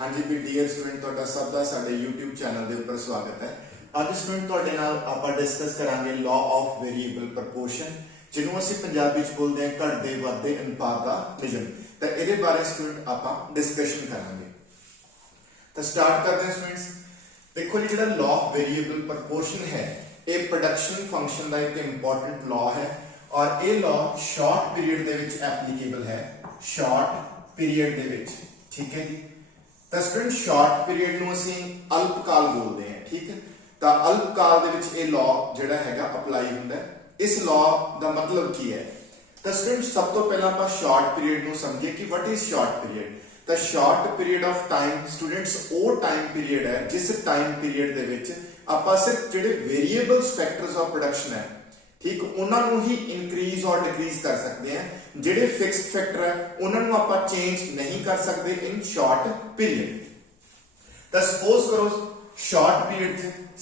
हाँ जी भी dear student तुहाडा सब दा साडे YouTube चैनल के उपर स्वागत है। अज स्टूडेंट तुहाडे नाल आपां डिस्कस करांगे लॉ ऑफ वेरीएबल प्रपोर्शन जिन्हों असीं पंजाबी च बोलदे हां घटदे वधदे अनुपात दा नियम। तां इहदे बारे स्टूडेंट आपां डिस्कशन करांगे। तो स्टार्ट करते हैं स्टूडेंट्स। देखो जी जिहड़ा लॉ ऑफ वेरीएबल प्रपोर्शन है ये प्रोडक्शन फंक्शन का एक इंपॉर्टेंट लॉ है और ये लॉ शॉर्ट पीरियड दे विच एप्लीकेबल है। शॉर्ट पीरियड दे विच ठीक है जी। तो स्टूडेंट शॉर्ट पीरियड नूं असीं अल्पकाल बोलते हैं ठीक है। तो अल्पकाल दे विच ये लॉ जिहड़ा हैगा अप्लाई हुंदा है। इस लॉ का मतलब की है? तो स्टूडेंट सब तो पहला आपां शॉर्ट पीरियड नूं समझिए कि व्हाट इज शॉर्ट पीरियड। तो short period of time students वो टाइम पीरियड है जिस टाइम पीरियड दे विच आपां सिर्फ जिहड़े वेरीएबल्स फैक्टर्स ऑफ प्रोडक्शन है ठीक उन्होंने ही इंक्रीज और डिक्रीज कर सकते हैं। जिहड़े फिक्स्ड फैक्टर है उन्होंने आपां चेंज नहीं कर सकते इन शॉर्ट पीरियड। तो सपोज करो शॉर्ट पीरियड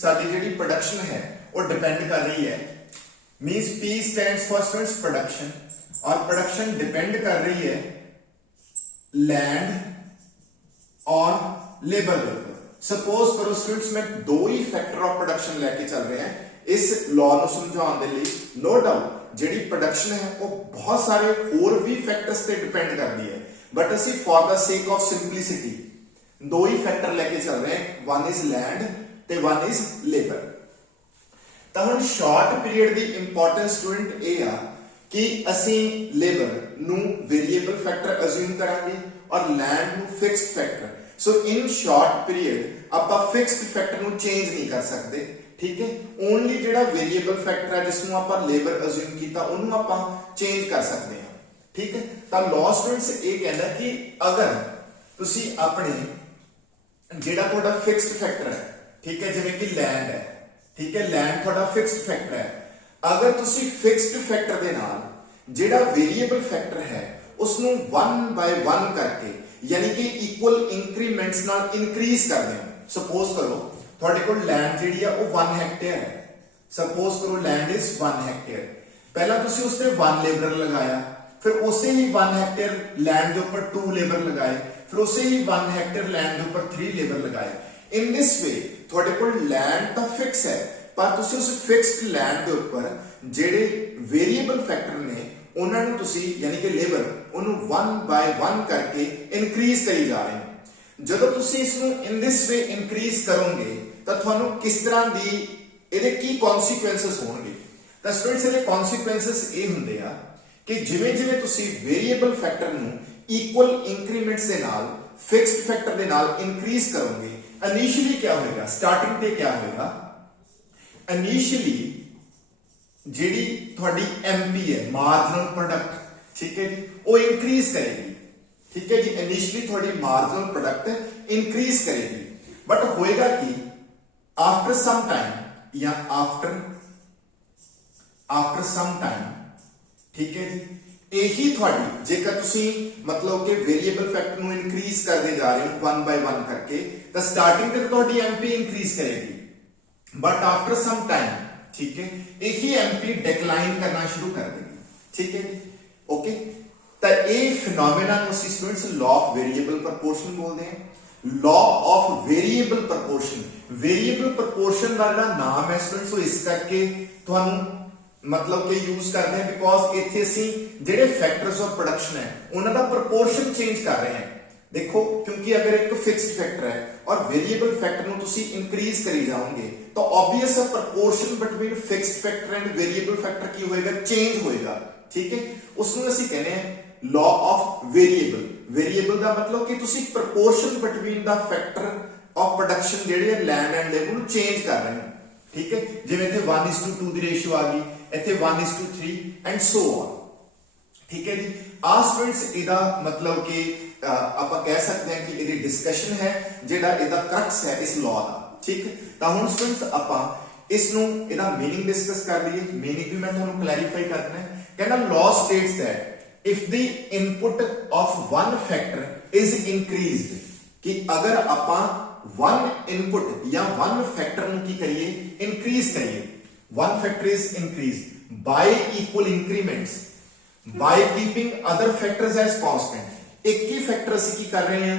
साडी जिहड़ी प्रोडक्शन है वो डिपेंड कर रही है means P stands for students production और प्रोडक्शन डिपेंड कर रही है लैंड और लेबर के ऊपर। सपोज करो स्टूडेंट्स मैं दो ही फैक्टर ऑफ प्रोडक्शन लेके चल रहे हैं इस लॉ को समझाने के लिए। नो डाउट जिहड़ी प्रोडक्शन है वो बहुत सारे होर भी फैक्टर्स पे डिपेंड करती है बट असी for the sake of simplicity दो ही फैक्टर लेके चल रहे हैं वन इज लैंड ते वन इज लेबर। तो हुण शॉर्ट पीरियड की इंपॉर्टेंस स्टूडेंट ये आ कि असी लेबर नू वेरिएबल फैक्टर अज्यूम करांगे और लैंड नू fixed factor. So in short period आपां फिक्स्ड फैक्टर नू चेंज नहीं कर सकते ठीक है। ओनली जिहड़ा वेरिएबल फैक्टर है जिसनूं आपां लेबर अज्यूम कीता उहनूं आपां चेंज कर सकते हैं ठीक है। तो लॉ स्टूडेंट्स ये कहता कि अगर तुसी अपने जिहड़ा तुहाडा फिक्स्ड फैक्टर है ठीक है जिवें कि लैंड है ठीक है लैंड तुहाडा फिक्स्ड फैक्टर है अगर तुसी फिक्स्ड फैक्टर दे नाल जिहड़ा वेरिएबल फैक्टर है उसनूं 1 by 1 करके यानी कि इक्वल इंक्रीमेंट्स नाल इंक्रीज कर दें। सपोज करो थोड़े को लैंड जी है वो 1 हेक्टेयर है। सपोज करो लैंड इज 1 हेक्टेयर पहला तुसी उस पे 1 लेबर लगाया फिर उसे ही 1 हेक्टेयर लैंड के ऊपर 2 लेबर लगाए फिर उसे ही 1 हेक्टेयर लैंड के ऊपर 3 लेबर लगाए। इन दिस वे थोड़े को लैंड तो फिक्स है पर तुसी उस फिक्स्ड लैंड के ऊपर जेडे वेरिएबल फैक्टर ने उन्होंने तुसी यानी कि लेबर उन्होंने 1 by 1 करके इंक्रीज करी जा रहे हैं। जदों तुसी इसनूं इन दिस वे इंक्रीज करोगे तो ਤੁਹਾਨੂੰ किस तरह ਦੀ ਇਹਦੇ ਕੀ ਕਨਸੀਕੁਐਂਸਸ ਹੋਣਗੇ। ਤਾਂ ਸਟੂਡੈਂਟਸ ਇਹਦੇ ਕਨਸੀਕੁਐਂਸਸ ਇਹ ਹੁੰਦੇ ਆ ਕਿ ਜਿਵੇਂ ਜਿਵੇਂ ਤੁਸੀਂ ਵੇਰੀਏਬਲ ਫੈਕਟਰ ਨੂੰ ਇਕੁਅਲ ਇੰਕਰੀਮੈਂਟਸ ਦੇ ਨਾਲ ਫਿਕਸਡ ਫੈਕਟਰ ਦੇ ਨਾਲ ਇਨਕਰੀਜ਼ ਕਰੋਗੇ ਇਨੀਸ਼ੀਅਲੀ ਕੀ ਹੋਏਗਾ ਸਟਾਰਟਿੰਗ ਤੇ ਕੀ ਹੋਏਗਾ ਇਨੀਸ਼ੀਅਲੀ ਜਿਹੜੀ ਤੁਹਾਡੀ ਐਮਪੀ ਹੈ ਮਾਰਜਨਲ ਪ੍ਰੋਡਕਟ ਠੀਕ ਹੈ ਜੀ ਉਹ ਇਨਕਰੀਜ਼ ਕਰੇਗੀ ठीक है जी। इनिशियली थोड़ी मार्जिनल प्रोडक्ट इंक्रीज करेगी बट होएगा कि आफ्टर सम टाइम या आफ्टर सम टाइम ठीक है जी यही थोड़ी जेकर तुसी मतलब कि वेरिएबल फैक्टर नु इंक्रीज करते जा रहे हो 1 by 1 करके तो स्टार्टिंग ते थोड़ी एमपी इंक्रीज करेगी बट आफ्टर सम टाइम ठीक है यही एमपी डिक्लाइन करना शुरू कर देगी ठीक है ओके। तो ये फिनोमेना ਅਸੀਂ students law of variable proportion बोलते हैं। Law of variable proportion variable proportion का ਜਿਹੜਾ ਨਾਮ ਹੈ स्टूडेंट्स ਉਹ ਇਸ ਕਰਕੇ ਤੁਹਾਨੂੰ मतलब कि यूज करते हैं बिकॉज ਇੱਥੇ ਅਸੀਂ ਜਿਹੜੇ फैक्टर्स ऑफ प्रोडक्शन है ਉਹਨਾਂ ਦਾ प्रपोर्शन चेंज कर रहे हैं। देखो क्योंकि अगर एक फिक्स्ड फैक्टर है और वेरिएबल फैक्टर ਨੂੰ ਤੁਸੀਂ इंक्रीज करी जाओगे तो ऑब्वियस है proportion between fixed factor and variable factor की होएगा चेंज होएगा ठीक है। उसਨੂੰ ਅਸੀਂ ਕਹਿੰਦੇ हैं लॉ ऑफ वेरिएबल। वेरिएबल का मतलब कि तुसी proportion between the factor of production जेडे लैंड एंड लेबर नु चेंज कर रहे हैं ठीक है। जिवें इथे 1:2 दी रेशियो आ गई इथे 1:3 एंड सो ऑन ठीक है जी। आ स्टूडेंट्स इदा मतलब कि आपां कह सकते हैं कि इहदी डिस्कशन है जेड़ा इहदा क्रक्स है इस लॉ दा ठीक है। तां हुण स्टूडेंट्स आपां इस नु इहदा मीनिंग डिस्कस कर लईए। मीनिंग भी मैं तुहानू क्लैरिफाई करना है। कहना law states that if the input of one factor is increased कि अगर आपां one input या one factor ਨੂੰ ਕੀ ਕਰੀਏ increase करिए one factor is increased by equal increments by keeping other factors as constant एक ही फैक्टर ਅਸੀਂ ਕੀ ਕਰ ਰਹੇ ਹਾਂ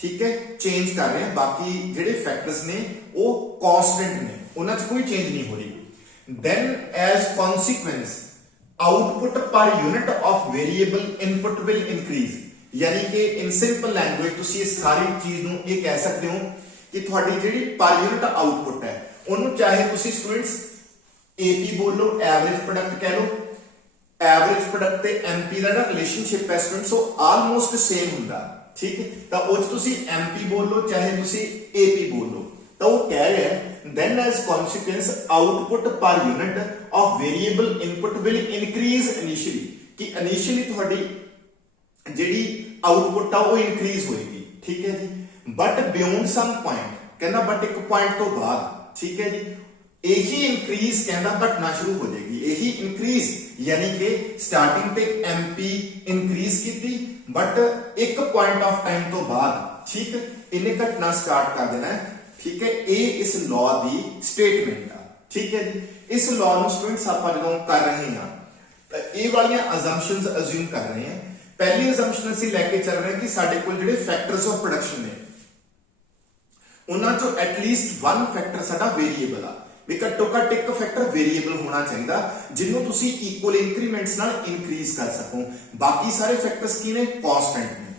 ठीक है, चेंज कर रहे हैं, बाकी ਜਿਹੜੇ फैक्टर्स ने वो कांस्टेंट ने, उन्हां 'ਚ कोई चेंज नहीं हो रही। Then as consequence output per unit of variable input will increase, यानी कि इन सिंपल लैंग्वेज ਤੁਸੀਂ ਇਸ ਸਾਰੀ ਚੀਜ਼ ਨੂੰ ਇਹ ਕਹਿ ਸਕਦੇ ਹੋ ਕਿ ਤੁਹਾਡੀ ਜਿਹੜੀ ਪਰ यूनिट आउटपुट है ਉਹਨੂੰ ਚਾਹੇ ਤੁਸੀਂ ਸਟੂਡੈਂਟਸ AP बोल लो, एवरेज प्रोडक्ट कह लो, एवरेज प्रोडक्ट ते MP ਦਾ रिलेशनशिप है स्टूडेंट्स ਉਹ ਆਲਮੋਸਟ ਸੇਮ ਹੁੰਦਾ, ठीक है, ਤਾਂ ਉਹ ਚ ਤੁਸੀਂ MP बोल लो चाहे ਤੁਸੀਂ AP बोल लो, ਤਾਂ ਉਹ ਕਹਿ ਰਿਹਾ then as consequence output per unit of variable input will increase initially, कि initially ਤੁਹਾਡੀ ਜਿਹੜੀ ਆਊਟਪੁੱਟ ਆ ਉਹ ਇਨਕਰੀਜ਼ ਹੋਏਗੀ, ਠੀਕ ਹੈ ਜੀ, but beyond some point ਕਹਿੰਦਾ but ਇੱਕ ਪੁਆਇੰਟ ਤੋਂ ਬਾਅਦ, ਠੀਕ ਹੈ ਜੀ, यही इंक्रीज कहना घटना शुरू हो जाएगी, यही इंक्रीज यानी कि स्टार्टिंग पे MP इंक्रीज की बट एक पॉइंट ऑफ टाइम तो बाद, ठीक है, इन्हें घटना स्टार्ट कर देना है, ठीक है, ये इस लॉ दी स्टेटमेंट है, ठीक है जी। इस लॉ ਨੂੰ स्टूडेंट्स ਆਪਾਂ ਜਦੋਂ कर रहे हैं ਤਾਂ ਇਹ ਵਾਲੀਆਂ assumptions assume कर रहे हैं। पहली assumption ਅਸੀਂ ਲੈ ਕੇ ਚੱਲ ਰਹੇ ਹਾਂ ਕਿ ਸਾਡੇ ਕੋਲ ਜਿਹੜੇ ਫੈਕਟਰਸ ਆਫ ਪ੍ਰੋਡਕਸ਼ਨ ਨੇ ਉਹਨਾਂ ਚੋਂ ਐਟਲੀਸਟ ਵਨ ਫੈਕਟਰ ਸਾਡਾ ਵੇਰੀਏਬਲ ਆ, ਵੀ ਘੱਟੋ ਘੱਟ ਇੱਕ ਫੈਕਟਰ ਵੇਰੀਏਬਲ ਹੋਣਾ ਚਾਹੀਦਾ ਜਿਹਨੂੰ ਤੁਸੀਂ ਇਕੁਅਲ ਇੰਕਰੀਮੈਂਟਸ ਨਾਲ ਇਨਕਰੀਜ਼ ਕਰ ਸਕੋ, ਬਾਕੀ ਸਾਰੇ ਫੈਕਟਰਸ ਕੀ ਨੇ, ਕਾਂਸਟੈਂਟ ਨੇ।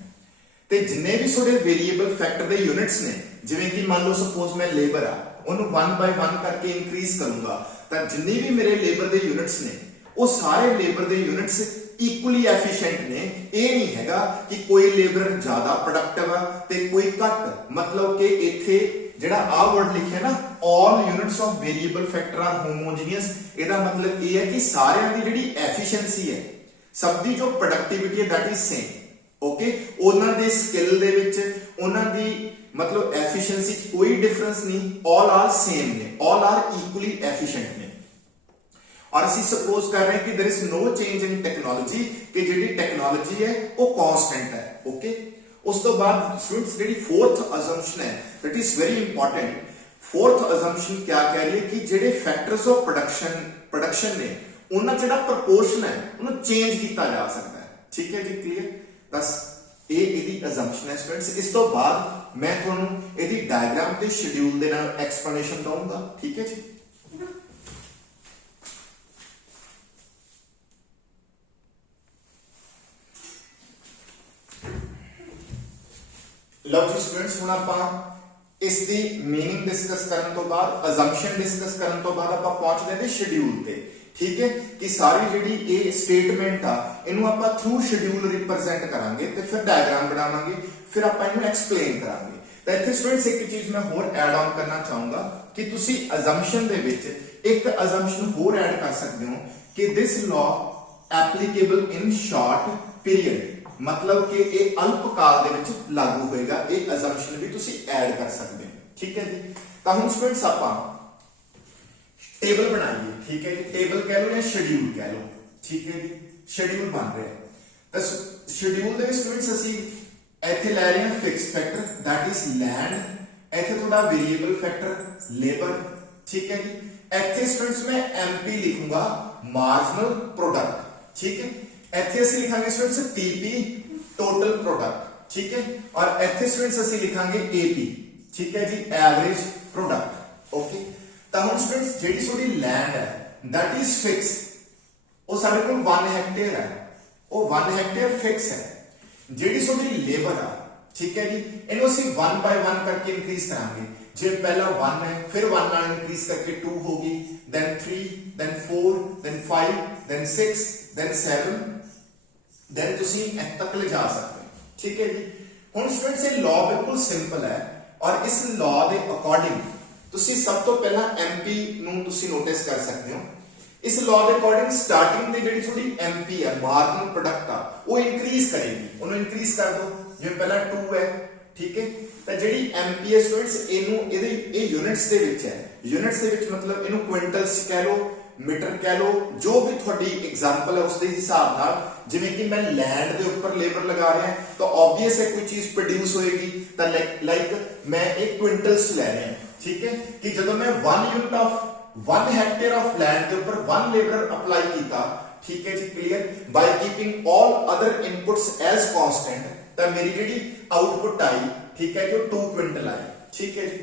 ਤੇ ਜਿੰਨੇ ਵੀ ਤੁਹਾਡੇ ਵੇਰੀਏਬਲ ਫੈਕਟਰ ਦੇ ਯੂਨਿਟਸ ਨੇ, ਜਿਵੇਂ ਕਿ ਮੰਨ ਲਓ ਸਪੋਜ਼ ਮੈਂ ਲੇਬਰ ਆ ਉਹਨੂੰ 1 by 1 ਕਰਕੇ ਇਨਕਰੀਜ਼ ਕਰੂੰਗਾ, ਤਾਂ ਜਿੰਨੇ ਵੀ ਮੇਰੇ ਲੇਬਰ ਦੇ ਯੂਨਿਟਸ ਨੇ ਉਹ ਸਾਰੇ ਲੇਬਰ ਦੇ ਯੂਨਿਟਸ ਇਕੁਅਲੀ ਐਫੀਸ਼ੀਐਂਟ ਨੇ। ਇਹ ਨਹੀਂ ਹੈਗਾ ਕਿ ਕੋਈ ਲੇਬਰ ਜ਼ਿਆਦਾ ਪ੍ਰੋਡਕਟਿਵ ਆ ਤੇ ਕੋਈ ਘੱਟ, ਮਤਲਬ ਕਿ ਇੱਥੇ ਜਿਹੜਾ ਆ ਵਰਡ ਲਿਖਿਆ ਨਾ all units of variable factor are homogeneous, ਇਹਦਾ ਮਤਲਬ ਇਹ ਹੈ ਕਿ ਸਾਰਿਆਂ ਦੀ ਜਿਹੜੀ ਐਫੀਸ਼ੀਐਂਸੀ ਹੈ, ਸਭ ਦੀ ਜੋ ਪ੍ਰੋਡਕਟਿਵਿਟੀ ਹੈ that is same, ਓਕੇ, ਉਹਨਾਂ ਦੇ ਸਕਿੱਲ ਦੇ ਵਿੱਚ, ਉਹਨਾਂ ਦੀ ਮਤਲਬ ਐਫੀਸ਼ੀਐਂਸੀ 'ਚ ਕੋਈ ਡਿਫਰੈਂਸ ਨਹੀਂ, all are same ਨੇ, all are equally efficient ਨੇ। और ਅਸੀਂ सपोज कर रहे हैं कि there is no change in technology, कि ਜਿਹੜੀ ਟੈਕਨੋਲੋਜੀ ਹੈ ਉਹ ਕਾਂਸਟੈਂਟ ਹੈ, ਓਕੇ। ਉਸ ਤੋਂ ਬਾਅਦ स्टूडेंट्स ਜਿਹੜੀ फोर्थ assumption है that is very important, fourth assumption क्या कह रही है कि ਜਿਹੜੇ फैक्टर्स ऑफ प्रोडक्शन ने ਉਹਨਾਂ ਜਿਹੜਾ ਪ੍ਰੋਪੋਰਸ਼ਨ ਹੈ ਉਹਨੂੰ ਚੇਂਜ ਕੀਤਾ ਜਾ ਸਕਦਾ ਹੈ, ਠੀਕ ਹੈ ਜੀ, ਕਲੀਅਰ। ਬਸ ਇਹ ਇਹਦੀ assumption ਹੈ स्टूडेंट्स। ਇਸ ਤੋਂ ਬਾਅਦ ਮੈਂ ਤੁਹਾਨੂੰ ਇਹਦੀ ਡਾਇਗਰਾਮ ਤੇ ਸ਼ਡਿਊਲ ਦੇ ਨਾਲ ਐਕਸਪਲੇਨੇਸ਼ਨ ਦਊਂਗਾ, ਠੀਕ ਹੈ ਜੀ। ਲਓ ਜੀ स्टूडेंट्स, ਹੁਣ ਆਪਾਂ ਇਸ ਦੀ मीनिंग डिस्कस ਕਰਨ ਤੋਂ ਬਾਅਦ, assumption डिस्कस ਕਰਨ ਤੋਂ ਬਾਅਦ ਆਪਾਂ ਪਹੁੰਚਦੇ ਹਾਂ ਸ਼ਡਿਊਲ ਤੇ, ਠੀਕ ਹੈ, ਕਿ ਸਾਰੀ ਜਿਹੜੀ ਇਹ ਸਟੇਟਮੈਂਟ ਆ ਇਹਨੂੰ ਆਪਾਂ ਥਰੂ ਸ਼ਡਿਊਲ ਰਿਪਰੈਜ਼ੈਂਟ ਕਰਾਂਗੇ ਤੇ ਫਿਰ ਡਾਇਗਰਾਮ ਬਣਾਵਾਂਗੇ, ਫਿਰ ਆਪਾਂ ਇਹਨੂੰ ਐਕਸਪਲੇਨ ਕਰਾਂਗੇ। ਤਾਂ ਇੱਥੇ स्टूडेंट्स ਇੱਕ ਚੀਜ਼ ਮੈਂ ਹੋਰ ਐਡ ਆਨ ਕਰਨਾ ਚਾਹੂੰਗਾ ਕਿ ਤੁਸੀਂ assumption ਦੇ ਵਿੱਚ ਇੱਕ assumption ਹੋਰ ਐਡ ਕਰ ਸਕਦੇ ਹੋ ਕਿ this law applicable in short period, मतलब कि ये अल्पकाल दे विच लागू होएगा, ये assumption भी तुसी ऐड कर सकते हो, ठीक है जी। तो हम स्टूडेंट्स आपां टेबल बनाइए, ठीक है जी, टेबल कह लो या शेड्यूल कह लो, ठीक है जी, शेड्यूल बन रहा है। तो शेड्यूल दे विच स्टूडेंट्स असी इत्थे ले रहे हैं fixed factor that is land, इत्थे थोड़ा वेरिएबल फैक्टर लेबर, ठीक है जी। इत्थे स्टूडेंट्स मैं MP लिखूंगा मार्जिनल प्रोडक्ट, ठीक है। इत्थे ਅਸੀਂ ਲਿਖਾਂਗੇ स्टूडेंट्स TP टोटल प्रोडक्ट, ठीक है, और इत्थे स्टूडेंट्स ਅਸੀਂ ਲਿਖਾਂਗੇ AP, ठीक है जी, एवरेज प्रोडक्ट, ओके। ਤਾਂ ਹੁਣ स्टूडेंट्स ਜਿਹੜੀ ਤੁਹਾਡੀ ਲੈਂਡ ਹੈ that is fixed, ਉਹ ਸਾਡੇ ਕੋਲ 1 ਹੈਕਟੇਅਰ ਹੈ, ਉਹ 1 ਹੈਕਟੇਅਰ ਫਿਕਸ ਹੈ। ਜਿਹੜੀ ਤੁਹਾਡੀ ਲੇਬਰ ਆ, ਠੀਕ ਹੈ ਜੀ, ਇਹਨੂੰ ਅਸੀਂ 1 by 1 ਕਰਕੇ ਇਨਕਰੀਜ਼ ਕਰਾਂਗੇ। ਜੇ ਪਹਿਲਾ 1 ਹੈ ਫਿਰ 1 ਨਾਲ ਇਨਕਰੀਜ਼ ਕਰਕੇ 2 ਹੋਗੀ, then 3, then 4, then 5, then 6, then 7, then ਤੁਸੀਂ ਇੱਥੇ ਤੱਕ ਲੈ ਜਾ ਸਕਦੇ ਹੋ, ਠੀਕ ਹੈ ਜੀ। ਹੁਣ स्टूडेंट्स ਇਹ ਲਾਅ ਬਿਲਕੁਲ ਸਿੰਪਲ ਹੈ ਔਰ ਇਸ ਲਾਅ ਦੇ ਅਕੋਰਡਿੰਗ ਤੁਸੀਂ ਸਭ ਤੋਂ ਪਹਿਲਾਂ MP ਨੂੰ ਤੁਸੀਂ ਨੋਟਿਸ ਕਰ ਸਕਦੇ ਹੋ। ਇਸ ਲਾਅ ਦੇ ਅਕੋਰਡਿੰਗ ਸਟਾਰਟਿੰਗ ਤੇ ਜਿਹੜੀ ਤੁਹਾਡੀ MP ਹੈ ਮਾਰਜਨਲ ਪ੍ਰੋਡਕਟ ਆ ਉਹ ਇਨਕਰੀਜ਼ ਕਰੇਗੀ, ਉਹਨੂੰ ਇਨਕਰੀਜ਼ ਕਰ ਦਿਓ। ਜਿਵੇਂ ਪਹਿਲਾਂ 2 ਹੈ, ਠੀਕ ਹੈ, ਤਾਂ ਜਿਹੜੀ MP ਹੈ स्टूडेंट्स ਇਹਨੂੰ ਇਹ ਯੂਨਿਟਸ ਦੇ ਵਿੱਚ ਹੈ, ਯੂਨਿਟਸ ਦੇ ਵਿੱਚ ਮਤਲਬ ਇਹਨੂੰ ਕੁਇੰਟਲਸ ਕਹਿ ਲਓ, मीटर कह लो, जो भी थोड़ी एग्जांपल है उसके हिसाब नाल, जिवें कि मैं लैंड दे ऊपर लेबर लगा रहा है तो ऑब्वियस है कोई चीज प्रोड्यूस होएगी, तो लाइक मैं एक क्विंटल्स ले रहे हैं, ठीक है, कि जब मैं 1 unit of 1 hectare of land के ऊपर 1 लेबर अप्लाई किया, ठीक है जी, clear, by keeping all other inputs as constant, तो मेरी जी आउटपुट आई ठीक है, जो 2 क्विंटल आई, ठीक है जी।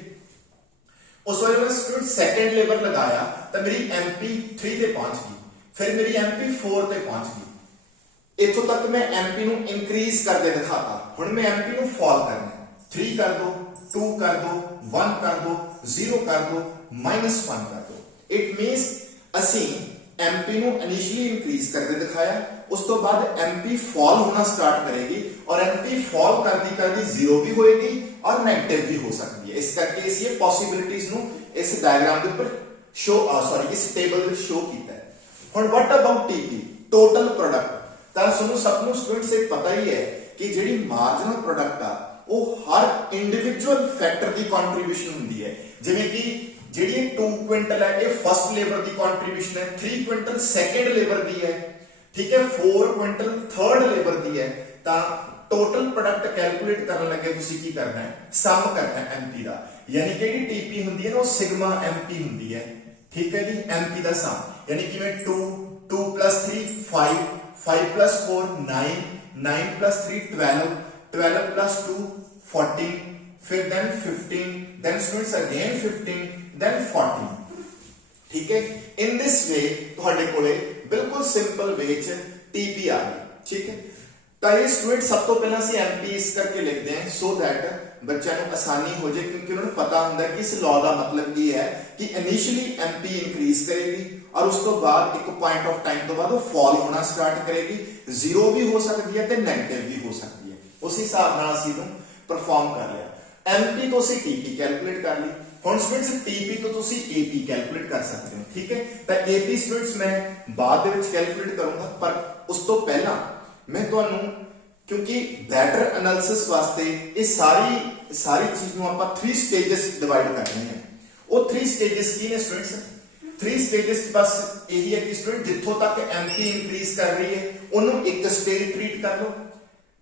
उस वाले मैं स्टूडेंट सेकंड लेबर लगाया तो मेरी MP 3 ਤੇ ਪਹੁੰਚ ਗਈ, फिर मेरी MP 4 ਤੇ ਪਹੁੰਚ गई। इथों तक मैं MP ਨੂੰ इंक्रीज करके दिखाता। हुण मैं MP ਨੂੰ फॉल करना, 3 कर दो, 2 कर दो, 1 कर दो, 0 कर दो, -1 कर दो। इट मीन्स ਅਸੀਂ MP ਨੂੰ इनिशियली इंक्रीज करके दिखाया, उस तो बाद MP फॉल होना स्टार्ट करेगी और MP फॉल करती 0 भी होएगी और नेगेटिव भी हो सकती है। इस करके इस ये पॉसिबिलिटीज ਨੂੰ इस डायग्राम के ऊपर शो इस टेबल में शो किया है। हुण what about TP total product, ਤਾਂ ਤੁਹਾਨੂੰ ਸਭ ਨੂੰ ਸਟੂਡੈਂਟਸ ਇਹ ਪਤਾ ਹੀ ਹੈ ਕਿ ਜਿਹੜੀ ਮਾਰਜਨਲ ਪ੍ਰੋਡਕਟ ਆ ਉਹ ਹਰ ਇੰਡੀਵਿਜੂਅਲ ਫੈਕਟਰ ਦੀ ਕੰਟਰੀਬਿਊਸ਼ਨ ਹੁੰਦੀ ਹੈ। ਜਿਵੇਂ ਕਿ ਜਿਹੜੀ 2 ਕੁਇੰਟਲ ਹੈ ਇਹ ਫਸਟ ਲੇਬਰ ਦੀ ਕੰਟਰੀਬਿਊਸ਼ਨ ਹੈ, 3 ਕੁਇੰਟਲ ਸੈਕੰਡ ਲੇਬਰ ਦੀ ਹੈ, ਠੀਕ ਹੈ, 4 ਕੁਇੰਟਲ ਥਰਡ ਲੇਬਰ ਦੀ ਹੈ। ਤਾਂ ਟੋਟਲ ਪ੍ਰੋਡਕਟ ਕੈਲਕੂਲੇਟ ਕਰਨ ਲੱਗੇ ਤੁਸੀਂ ਕੀ ਕਰਨਾ ਹੈ, ਸਮ ਕਰਨਾ ਹੈ MP ਦਾ, ਯਾਨੀ ਕਿ ਜਿਹੜੀ TP ਹੁੰਦੀ ਹੈ ਨਾ ਉਹ ਸਿਗਮਾ MP ਹੁੰਦੀ ਹੈ, ਠੀਕ ਹੈ ਜੀ। MP ਦਾ ਸਮ ਯਾਨੀ ਕਿਵੇਂ 2 2 + 3 5 5 + 4 9 9 + 3 12 12 + 2 14 फिर then 15 then students again 15 then 40, ठीक है। in this way ਤੁਹਾਡੇ ਕੋਲੇ ਬਿਲਕੁਲ ਸਿੰਪਲ ਵੇ ਚ TP ਆ ਗਈ, ਠੀਕ ਹੈ। ਤਾਂ ਇਹ ਸਟੂਡੈਂਟ ਸਭ ਤੋਂ ਪਹਿਲਾਂ ਅਸੀਂ MP ਇਸ ਕਰਕੇ ਲਿਖਦੇ ਹਾਂ ਸੋ ਦੈਟ ਬੱਚਿਆਂ ਨੂੰ ਆਸਾਨੀ ਹੋ ਜਾਏ, ਕਿਉਂਕਿ ਉਹਨਾਂ ਨੂੰ ਪਤਾ ਹੁੰਦਾ ਕਿ ਇਸ ਲਾਅ ਦਾ ਮਤਲਬ ਕੀ ਹੈ ਕਿ ਇਨੀਸ਼ੀਅਲੀ MP ਇੰਕਰੀਜ਼ ਕਰੇਗੀ और उस तो बाद एक पॉइंट ऑफ टाइम तो बाद वो फॉल होना स्टार्ट करेगी, 0 भी हो सकती है ते नेगेटिव भी हो सकती है। उस हिसाब नाल ਅਸੀਂ ਨੂੰ परफॉर्म कर लिया। MP तो ਅਸੀਂ TP कैलकुलेट कर ली। ਹੁਣ स्टूडेंट्स TP तो ਤੁਸੀਂ AP कैलकुलेट कर सकते हो, ठीक है। ਤਾਂ AP स्टूडेंट्स मैं बाद ਦੇ ਵਿੱਚ कैलकुलेट करूंगा, पर ਉਸ ਤੋਂ ਪਹਿਲਾਂ मैं ਤੁਹਾਨੂੰ ਕਿਉਂਕਿ ਬੈਟਰ ਐਨਾਲਿਸਿਸ ਵਾਸਤੇ ਇਹ ਸਾਰੀ ਚੀਜ਼ ਨੂੰ ਆਪਾਂ 3 ਸਟੇजेस ਡਿਵਾਈਡ ਕਰਨੇ ਆ। ਉਹ 3 ਸਟੇजेस ਕੀ ਨੇ स्टूडेंट्स? 3 ਸਟੇजेस ਬਸ ਇਹੀ ਹੈ ਕਿ ਸਟੂਡੈਂਟ ਜਿੱਥੋਂ ਤੱਕ MP ਇੰਕਰੀਜ਼ ਕਰ ਰਹੀ ਹੈ ਉਹਨੂੰ ਇੱਕ ਸਟੇਜ ਟ੍ਰੀਟ ਕਰ ਲਓ,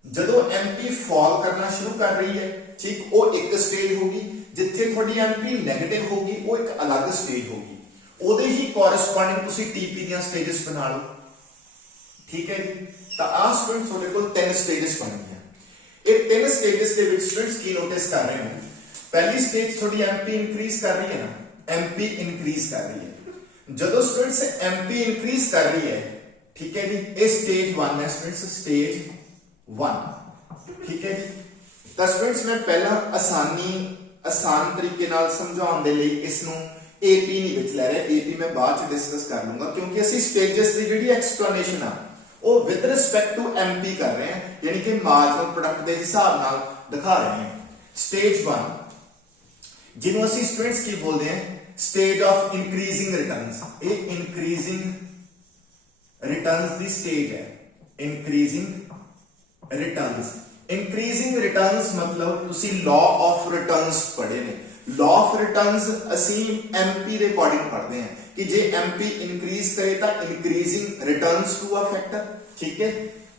ਜਦੋਂ MP ਫਾਲ ਕਰਨਾ ਸ਼ੁਰੂ ਕਰ ਰਹੀ ਹੈ, ਠੀਕ, ਉਹ ਇੱਕ ਸਟੇਜ ਹੋਗੀ, ਜਿੱਥੇ ਤੁਹਾਡੀ MP ਨੈਗੇਟਿਵ ਹੋਗੀ ਉਹ ਇੱਕ ਅਲੱਗ ਸਟੇਜ ਹੋਗੀ, ਉਹਦੇ ਹੀ ਕੋਰਸਪੋਂਡਿੰਗ ਤੁਸੀਂ TP ਦੀਆਂ ਸਟੇजेस ਬਣਾ ਲਓ, ਠੀਕ ਹੈ ਜੀ। ਤਾਂ ਆਹ ਸਟੂਡੈਂਟ ਤੁਹਾਡੇ ਕੋਲ 3 ਸਟੇजेस ਬਣ ਗਈਆਂ। ਇਹ 3 ਸਟੇजेस ਦੇ ਵਿੱਚ ਸਟੂਡੈਂਟਸ ਕੀ ਨੋਟਿਸ ਕਰ ਰਹੇ ਹੋ? ਪਹਿਲੀ ਸਟੇਜ ਤੁਹਾਡੀ MP ਇੰਕਰੀਜ਼ ਕਰ ਰਹੀ ਹੈ ਨਾ, MP ਇੰਕਰੀਜ਼ ਕਰ ਰਹੀ ਹੈ। ਜਦੋਂ स्टूडेंट्स MP इंक्रीज कर रही है, ठीक है जी, ये स्टेज 1 है स्टूडेंट्स, स्टेज 1, ठीक है जी। तो स्टूडेंट्स मैं पहला आसान तरीके नाल समझाउण दे लई इस नूं AP नहीं विच ले रहा, AP मैं बाद च डिस्कस कर लूंगा, क्योंकि ਅਸੀਂ स्टेजेस ਦੀ ਜਿਹੜੀ एक्सप्लेनेशन ਆ ਉਹ विद रिस्पेक्ट टू MP कर रहे हैं, यानी कि मार्जिनल प्रोडक्ट ਦੇ ਹਿਸਾਬ ਨਾਲ दिखा रहे हैं। स्टेज 1 ਜਿਹਨੂੰ ਅਸੀਂ स्टूडेंट्स ਕੀ बोलते हैं, स्टेज ऑफ इंक्रीजिंग रिटर्न्स। ये इंक्रीजिंग रिटर्न्स दी स्टेज है, इंक्रीजिंग रिटर्न्स। इंक्रीजिंग रिटर्न्स मतलब तुसी लॉ ऑफ रिटर्न्स पढ़े ने। लॉ ऑफ रिटर्न्स ਅਸੀਂ MP ਦੇ ਅਕੋਰਡਿੰਗ ਪੜ੍ਹਦੇ ਹਾਂ ਕਿ ਜੇ MP ਇੰਕਰੀਜ਼ ਕਰੇ ਤਾਂ ਇੰਕਰੀजिंग ਰਿਟਰਨਸ ਟੂ ਅ ਫੈਕਟਰ, ਠੀਕ ਹੈ,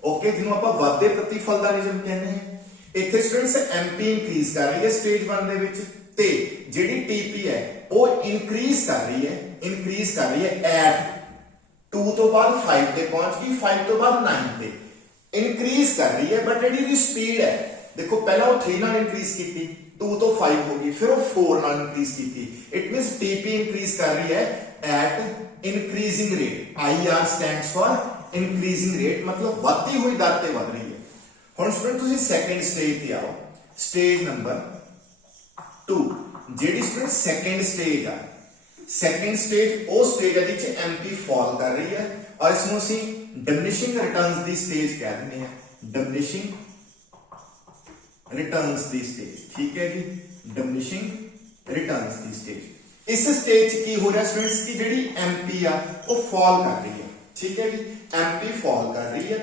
ਓਕੇ, ਜਿਹਨੂੰ ਆਪਾਂ ਵਾਧੇ ਪ੍ਰਤੀਫਲ ਦਾ ਨਿਯਮ ਕਹਿੰਦੇ ਹਾਂ। ਇੱਥੇ ਸਟੂਡੈਂਟਸ MP ਇੰਕਰੀਜ਼ ਕਰ ਰਹੀ ਹੈ ਸਟੇਜ 1 ਦੇ ਵਿੱਚ, ਤੇ ਜਿਹੜੀ TP ਹੈ ਉਹ ਇੰਕਰੀਜ਼ ਕਰ ਰਹੀ ਹੈ ਐਟ 2 ਤੋਂ ਬਾਅਦ 5 ਤੇ ਪਹੁੰਚ ਗਈ, 5 ਤੋਂ ਬਾਅਦ 9 ਤੇ ਇੰਕਰੀਜ਼ ਕਰ ਰਹੀ ਹੈ। ਬਟ ਜਿਹੜੀ ਸਪੀਡ ਹੈ ਦੇਖੋ, ਪਹਿਲਾਂ ਉਹ 3 ਨਾਲ ਇੰਕਰੀਜ਼ ਕੀਤੀ, 2 ਤੋਂ 5 ਹੋ ਗਈ, ਫਿਰ ਉਹ 4 ਨਾਲ ਇੰਕਰੀਜ਼ ਕੀਤੀ। ਇਟ ਮੀਨਸ TP ਇੰਕਰੀਜ਼ ਕਰ ਰਹੀ ਹੈ at increasing rate. IR stands for increasing rate, ਮਤਲਬ ਵੱਧਦੀ ਹੋਈ ਦਰ ਤੇ ਵੱਧ ਰਹੀ ਹੈ। ਹੁਣ ਸਟੂਡੈਂਟ ਤੁਸੀਂ ਸੈਕੰਡ ਸਟੇਜ ਤੇ ਆਓ, ਸਟੇਜ ਨੰਬਰ 2, ਜਿਹੜੀ ਸਟੂਡੈਂਟ ਸੈਕੰਡ ਸਟੇਜ ਆ, ਸੈਕੰਡ ਸਟੇਜ ਉਹ ਸਟੇਜ ਹੈ ਜਿੱਥੇ MP ਫਾਲ ਕਰ ਰਹੀ ਹੈ ਔਰ ਇਸ ਨੂੰ ਅਸੀਂ ਡਿਮਿਨਿਸ਼ਿੰਗ ਰਿਟਰਨਸ ਦੀ ਸਟੇਜ ਕਹਿ ਦਿੰਦੇ ਹਾਂ, ਡਿਮਿਨਿਸ਼ਿੰਗ ਰਿਟਰਨਸ ਦੀ ਸਟੇਜ, ਠੀਕ ਹੈ ਜੀ, ਡਿਮਿਨਿਸ਼ਿੰਗ ਰਿਟਰਨਸ ਦੀ ਸਟੇਜ। ਇਸ ਸਟੇਜ 'ਚ ਕੀ ਹੋ ਰਿਹਾ ਸਟੂਡੈਂਟਸ ਕਿ ਜਿਹੜੀ MP ਆ ਉਹ ਫਾਲ ਕਰ ਰਹੀ ਹੈ, ਠੀਕ ਹੈ ਜੀ, MP ਫਾਲ ਕਰ ਰਹੀ ਹੈ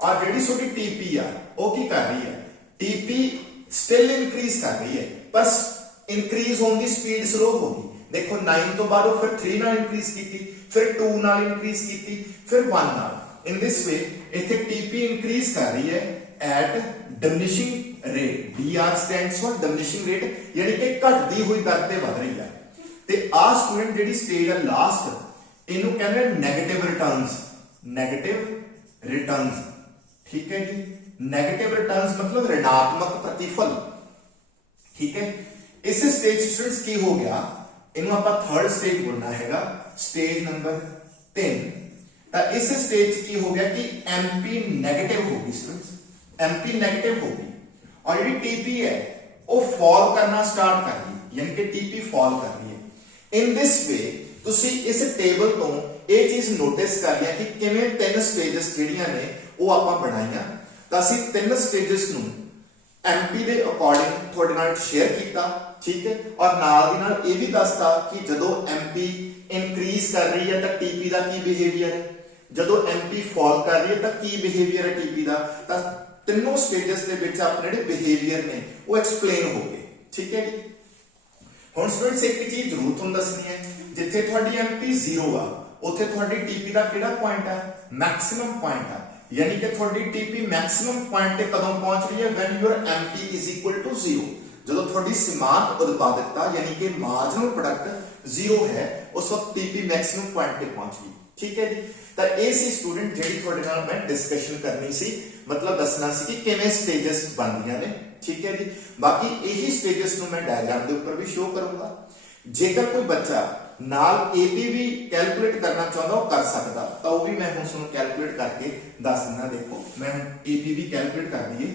ਔਰ ਜਿਹੜੀ ਤੁਹਾਡੀ TP ਆ ਉਹ ਕੀ ਕਰ ਰਹੀ ਹੈ, TP ਸਟਿਲ ਇੰਕਰੀਜ਼ ਕਰ ਰਹੀ ਹੈ, ਪਰ इंक्रीज होने की स्पीड स्लो होगी। देखो 9 तो बाद फिर 3 नाल इंक्रीज की, फिर 2 नाल इंक्रीज की, फिर 1 नाल। इन दिस वे इथे TP इंक्रीज कर रही है at diminishing rate. DR stands for diminishing rate, यानी कि घटदी हुई दर ते वध रही है। ते आ स्टूडेंट जेडी स्टेज है लास्ट, इनू कहंदे नेगेटिव रिटर्न्स, नेगेटिव रिटर्न्स, ठीक है जी। नेगेटिव रिटर्न्स मतलब ऋणात्मक प्रतिफल, ठीक है। इस स्टेज स्टूडेंट्स की हो गया, इन्हों आप थर्ड स्टेज बोलना हैगा, स्टेज नंबर 3। इस स्टेज की हो गया कि एमपी नेगेटिव होगी स्टूडेंट्स, एमपी नेगेटिव होगी और ये टीपी है वो फॉल करना स्टार्ट कर रही, यानी कि टीपी फॉल कर रही है। इन दिस वे ਤੁਸੀਂ ਇਸ ਟੇਬਲ ਤੋਂ ਇਹ ਚੀਜ਼ ਨੋਟਿਸ ਕਰ ਲਿਆ ਕਿ ਕਿਵੇਂ ਤਿੰਨ ਸਟੇजेस ਜਿਹੜੀਆਂ ਨੇ ਉਹ ਆਪਾਂ ਬਣਾਈਆਂ। ਤਾਂ ਅਸੀਂ ਤਿੰਨ ਸਟੇजेस ਨੂੰ एमपी ਦੇ ਅਕੋਰਡਿੰਗ ਤੁਹਾਡੇ ਨਾਲ ਸ਼ੇਅਰ ਕੀਤਾ, ਠੀਕ ਹੈ। ਔਰ ਨਾਲ ਦੀ ਨਾਲ ਇਹ ਵੀ ਦੱਸਤਾ ਕਿ ਜਦੋਂ एमपी ਇਨਕਰੀਜ਼ ਕਰ ਰਹੀ ਹੈ ਤਾਂ टीपी ਦਾ ਕੀ ਬਿਹੇਵੀਅਰ ਹੈ, ਜਦੋਂ एमपी ਫਾਲ ਕਰ ਰਹੀ ਹੈ ਤਾਂ ਕੀ ਬਿਹੇਵੀਅਰ ਹੈ टीपी ਦਾ। ਤਾਂ ਤਿੰਨੋਂ ਸਟੇजेस ਦੇ ਵਿੱਚ ਆਪਣੇ ਜਿਹੜੇ ਬਿਹੇਵੀਅਰ ਨੇ ਉਹ ਐਕਸਪਲੇਨ ਹੋ ਗਏ, ਠੀਕ ਹੈ ਜੀ। ਹੁਣ ਸਟੂਡੈਂਟਸ ਇੱਕ ਚੀਜ਼ ਜ਼ਰੂਰ ਤੁਹਾਨੂੰ ਦੱਸਣੀ ਹੈ, ਜਿੱਥੇ ਤੁਹਾਡੀ एमपी 0 ਆ ਉੱਥੇ ਤੁਹਾਡੀ टीपी ਦਾ ਕਿਹੜਾ ਪੁਆਇੰਟ ਹੈ, ਮੈਕਸਿਮਮ ਪੁਆਇੰਟ ਹੈ। यानी कि थोड़ी टीपी मैक्सिमम पॉइंट ते कदों पहुंच रही है when your MP is equal to 0, जदों थोड़ी सीमांत उत्पादकता यानी कि मार्जिनल प्रोडक्ट 0 है उस वक्त टीपी मैक्सिमम पॉइंट ते पहुंच गई, ठीक है जी। तो ये सी स्टूडेंट जेडी थोड़े नाल मैं डिस्कशन करनी सी, मतलब दसना सी कि किवें स्टेजेस बनदियां ने, ठीक है जी। बाकी यही स्टेजेस नु मैं डायग्राम दे ऊपर भी शो करूंगा। जेकर कोई बच्चा नाल एपी भी कैलकुलेट करना चाहता हो कर सकता, तो वो भी मैं हुण तुहानूं कैलकुलेट करके दस दिना। देखो मैं एपी भी कैलकुलेट कर दईए,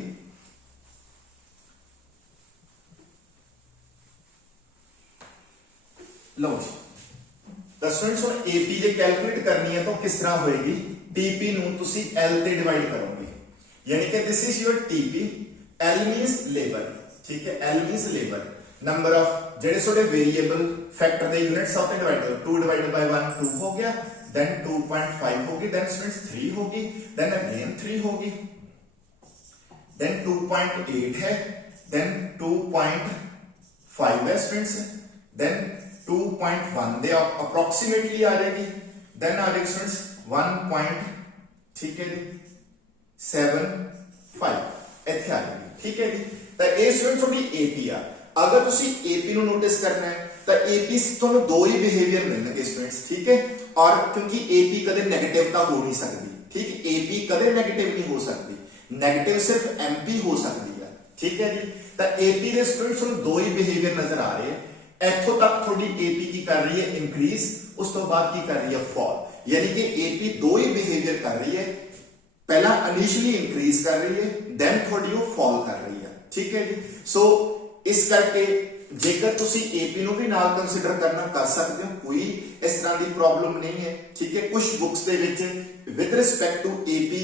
लो जी। तो स्टूडेंट्स हुण एपी जे कैलकुलेट करनी है तो किस तरह होएगी, टीपी नूं तुसीं एल ते डिवाइड करोगे, यानी कि this is your TP, L means labour, ठीक है। L means labour, number of जेडे सोडे variable factor they units of divide करो, 2 डिवाइडेड बाय 1 2 हो गया, देन 2.5 होगी, देन स्टूडेंट्स 3 होगी, देन अगेन 3 होगी, देन 2.8 है, देन 2.5 है स्टूडेंट्स, देन 2.1 दे अप्रोक्सीमेटली आ जाएगी, देन आ जाएगी स्टूडेंट्स 1. ठीक है जी 7.5 ਇੱਥੇ ਆ ਜਾਏਗੀ, ठीक है जी। ਤਾਂ ਇਹ स्टूडेंट्स ਤੁਹਾਡੀ एपी ਆ। अगर तुसी एपी नु नोटिस करना है तो एपी से तुहानू दो ही बिहेवियर मिलणगे स्टूडेंट्स, ठीक है। और क्योंकि एपी कदे नेगेटिव तो हो नहीं सकती, ठीक, एपी कदे नेगेटिव नहीं हो सकती, नेगेटिव सिर्फ एमपी हो सकती है, ठीक है जी। तो एपी दे स्टूडेंट्स नु दो ही बिहेवियर नजर आ रहे हैं। इत्थों तक थोड़ी एपी की कर रही है इंक्रीज, उस तो बाद की कर रही है फॉल, यानी कि एपी दो ही बिहेवियर कर रही है, पहला इनिशियली इंक्रीज कर रही है, देन थोड़ी वो फॉल कर रही है, ठीक है जी। सो इस करके जेकर तुसी एपी नु भी नाल कंसीडर करना कर सकते हो, कोई इस तरह की प्रॉब्लम नहीं है, ठीक है। कुछ books they which with respect to AP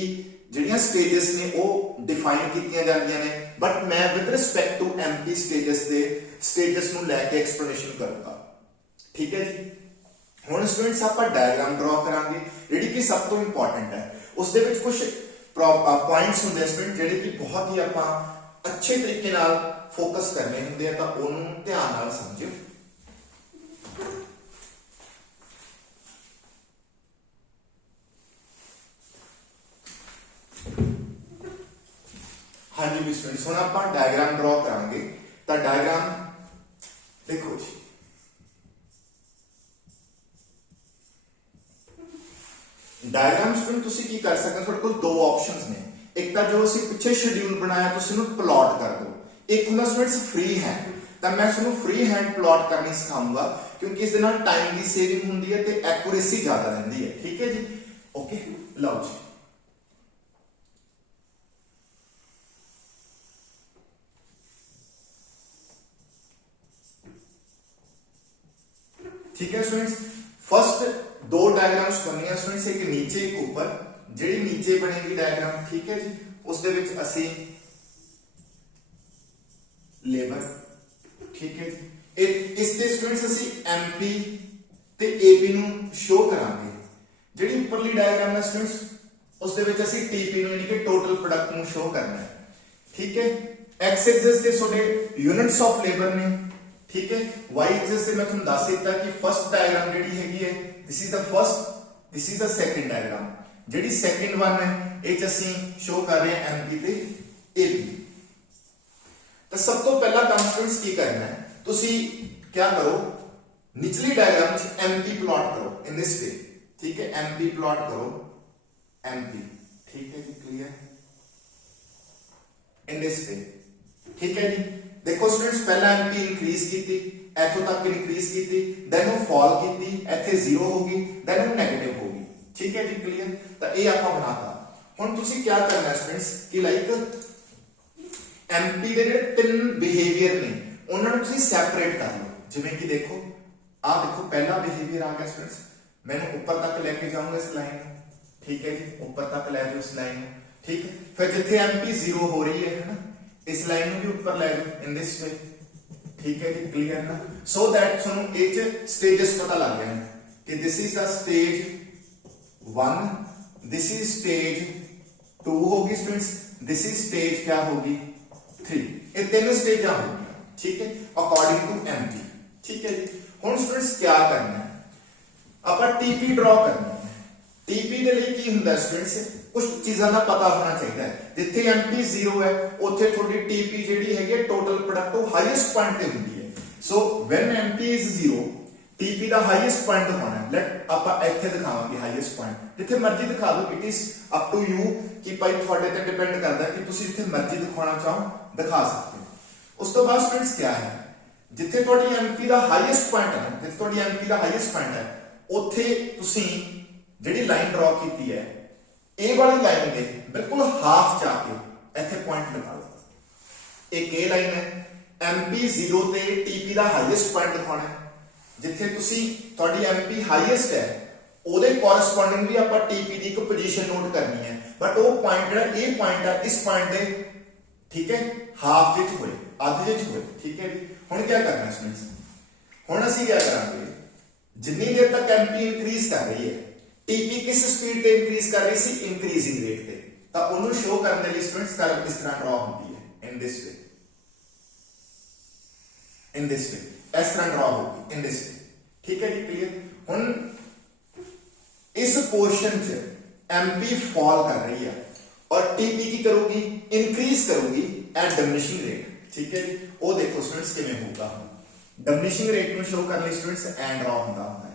ਜਿਹੜੀਆਂ ਸਟੇजेस ਨੇ ਉਹ ਡਿਫਾਈਨ ਕੀਤੀਆਂ ਜਾਂਦੀਆਂ ਨੇ, ਬਟ ਮੈਂ with respect to MP stages ਨੂੰ ਲੈ ਕੇ ਐਕਸਪਲੇਨੇਸ਼ਨ ਕਰੂੰਗਾ, ਠੀਕ ਹੈ ਜੀ। ਹੁਣ ਸਟੂਡੈਂਟਸ ਆਪਾਂ ਡਾਇਗਰਾਮ ਡਰਾ ਕਰਾਂਗੇ ਜਿਹੜੀ ਕਿ ਸਭ ਤੋਂ ਇੰਪੋਰਟੈਂਟ ਹੈ। ਉਸ ਦੇ ਵਿੱਚ ਕੁਝ ਪੁਆਇੰਟਸ ਹੁੰਦੇ ਨੇ ਸਟੂਡੈਂਟ ਜਿਹੜੇ ਕਿ ਬਹੁਤ ਹੀ ਆਪਾਂ ਅੱਛੇ ਤਰੀਕੇ ਨਾਲ फोकस करने होंगे, तो उन्होंने ध्यान नाल समझियो। हाँ जी स्टूडेंट्स हुण आपां डायग्राम ड्रॉ करांगे। तो डायग्राम देखो जी, डायग्राम स्टूडेंट तुसीं की कर सकते हो, तुहाडे कोल दो ऑप्शंस ने। एक तो जो असीं पिछे शेड्यूल बनाया तुसीं उहनूं प्लॉट कर दो, एक होंदा स्टूडेंट्स फ्री हैंड। तो मैं तुहानूं फ्री हैंड प्लॉट करनी सिखाऊंगा क्योंकि इस दे नाल टाइम की सेविंग हुंदी है ते एक्यूरेसी ज्यादा रहिंदी है, ठीक है जी। ओके लो जी, ठीक है स्टूडेंट्स। फर्स्ट दो डायग्राम्स बननी है स्टूडेंट्स, एक नीचे एक ऊपर। जिहड़ी नीचे बनेगी डायग्राम, ठीक है जी, उस दे विच असीं लेबर, ठीक है जी। इसके स्टूडेंट्स असी एमपी ते एपी नु शो करांगे। जिहड़ी उपरली डायग्राम है स्टूडेंट्स उस दे विच असी टीपी नु यानी कि टोटल प्रोडक्ट नु शो करना है, ठीक है। एक्स एक्सिस ते सोडे यूनिट्स ऑफ लेबर ने, ठीक है। वाई एक्सिस से मैं तुहानू दस दिता कि फर्स्ट डायग्राम जिहड़ी हैगी है this is the first, this is the second diagram. जिहड़ी सेकंड वन है इह च असी शो कर रहे हैं एमपी ते एपी। तो सब तो पहला काम स्टूडेंट्स की करना है, तुसी क्या करो, निचली डायग्राम च एमपी प्लॉट करो इन दिस वे, ठीक है। एमपी प्लॉट करो, एमपी, ठीक है जी, क्लियर इन दिस वे, ठीक है जी। देखो स्टूडेंट्स पहला एमपी इंक्रीज की, इथों तक इंक्रीज की, देन वो फॉल की, इथे 0 होगी, देन वो नेगेटिव होगी। ठीक है जी, क्लियर। तो ये आपका बनाता। हुण तुसी क्या करना स्टूडेंट्स कि लाइक एमपी दे जिहड़े 3 बिहेवियर ने उन्हां नूं तुसी सैपरेट कर लो। जिवें कि देखो आ देखो पहला बिहेवियर आ गया स्टूडेंट्स, मैंने ऊपर तक लेके जाऊंगा इस लाइन को, ठीक है जी, ऊपर तक ले जाओ इस लाइन को, ठीक है। फिर जिथे एमपी 0 हो रही है ना, इस लाइन को भी ऊपर ले जाओ इन दिस वे, ठीक है जी, क्लियर ना। सो दैट तुहानू एच स्टेजेस पता लग गया कि this is the stage 1, this is stage 2 होगी स्टूडेंट्स, दिस इज स्टेज क्या होगी 3। ये 3 स्टेजा होगी, ठीक है, अकॉर्डिंग टू एमपी। ठीक है जी। हुण स्टूडेंट्स क्या करना है, ਆਪਾਂ टीपी ड्रॉ करना है। टीपी ਦੇ ਲਈ ਕੀ ਹੁੰਦਾ स्टूडेंट्स, कुछ चीज़ों का पता होना चाहिए। जिथे एमपी 0 है उत्थे थोड़ी टीपी जिहड़ी हैगी टोटल प्रोडक्ट वो हाईएस्ट पॉइंट ते हुंदी है। So when MP is 0 TP दा हाईएस्ट पॉइंट होना है। लेट ਆਪਾਂ ਇੱਥੇ ਦਿਖਾਵਾਂਗੇ ਹਾਈਐਸਟ ਪੁਆਇੰਟ, ਜਿੱਥੇ ਮਰਜ਼ੀ ਦਿਖਾ ਦਿਓ, it is up to you ਕਿ ਭਾਈ ਤੁਹਾਡੇ ਤੇ ਡਿਪੈਂਡ ਕਰਦਾ ਕਿ ਤੁਸੀਂ ਜਿੱਥੇ ਮਰਜ਼ੀ ਦਿਖਾਉਣਾ ਚਾਹੋ ਦਿਖਾ ਸਕਦੇ ਹੋ। ਉਸ ਤੋਂ ਬਾਅਦ ਸਟੂਡੈਂਟਸ क्या है, ਜਿੱਥੇ ਤੁਹਾਡੀ ਐਮਪੀ ਦਾ ਹਾਈਐਸਟ ਪੁਆਇੰਟ ਹੈ, ਜਿੱਥੇ ਤੁਹਾਡੀ ਐਮਪੀ ਦਾ ਹਾਈਐਸਟ ਪੁਆਇੰਟ ਹੈ ਉੱਥੇ ਤੁਸੀਂ ਜਿਹੜੀ ਲਾਈਨ ਡਰਾ ਕੀਤੀ ਹੈ ए वाली लाइन दे बिल्कुल हाफ जाके इथे पॉइंट लगा लो। एक ए लाइन है, एमपी 0 ते टीपी दा हाईएस्ट पॉइंट दिखाना है। जिथे तुसी ਤੁਹਾਡੀ एमपी हाईएस्ट है ਉਹਦੇ ਕੋਰਸਪੋਂਡਿੰग ਵੀ ਆਪਾਂ टीपी ਦੀ ਇੱਕ ਪੋਜੀਸ਼ਨ ਨੋਟ ਕਰਨੀ ਹੈ, ਬਟ ਉਹ ਪੁਆਇੰਟ ਜਿਹੜਾ ਇਹ ਪੁਆਇੰਟ ਹੈ ਇਸ ਪੁਆਇੰਟ ਦੇ, ਠੀਕ ਹੈ, ਹਾਫ ਵਿੱਚ ਹੋਏ, ਅੱਧ ਵਿੱਚ ਹੋਏ। ਠੀਕ ਹੈ ਜੀ। ਹੁਣ ਕੀ ਕਰਨਾ ਸਟੂਡੈਂਟਸ, ਹੁਣ ਅਸੀਂ ਕੀ ਕਰਾਂਗੇ, ਜਿੰਨੀ ਦੇਰ ਤੱਕ एमपी इंक्रीज कर रही है टीपी किस स्पीड पे इंक्रीज कर रही सी, इंक्रीजिंग रेट पे, तो ਉਹਨੂੰ ਸ਼ੋ ਕਰਨ ਦੇ ਲਈ ਸਟੂਡੈਂਟਸ ਕਰਵ ਇਸ ਤਰ੍ਹਾਂ ਡਰਾ ਹੁੰਦੀ ਹੈ, ਇਨ ਦਿਸ ਵੇ, ਇਨ ਦਿਸ ਵੇ, ਇਸ ਤਰ੍ਹਾਂ ਡਰਾ ਹੋਊਗੀ ਇਨ ਦਿਸ ਵੇ। ਠੀਕ ਹੈ ਜੀ, ਕਲੀਅਰ। ਹੁਣ ਇਸ ਪੋਰਸ਼ਨ 'ਚ एमपी फॉल कर रही है और टीपी की करूगी, इंक्रीज करूगी एट डिमिनिशिंग रेट। ठीक है जी। वो देखो स्टूडेंट्स किवें होगा, डिमिनिशिंग रेट ਨੂੰ ਸ਼ੋ ਕਰਨ ਲਈ स्टूडेंट्स एंड ਡਰਾ ਹੁੰਦਾ ਹੈ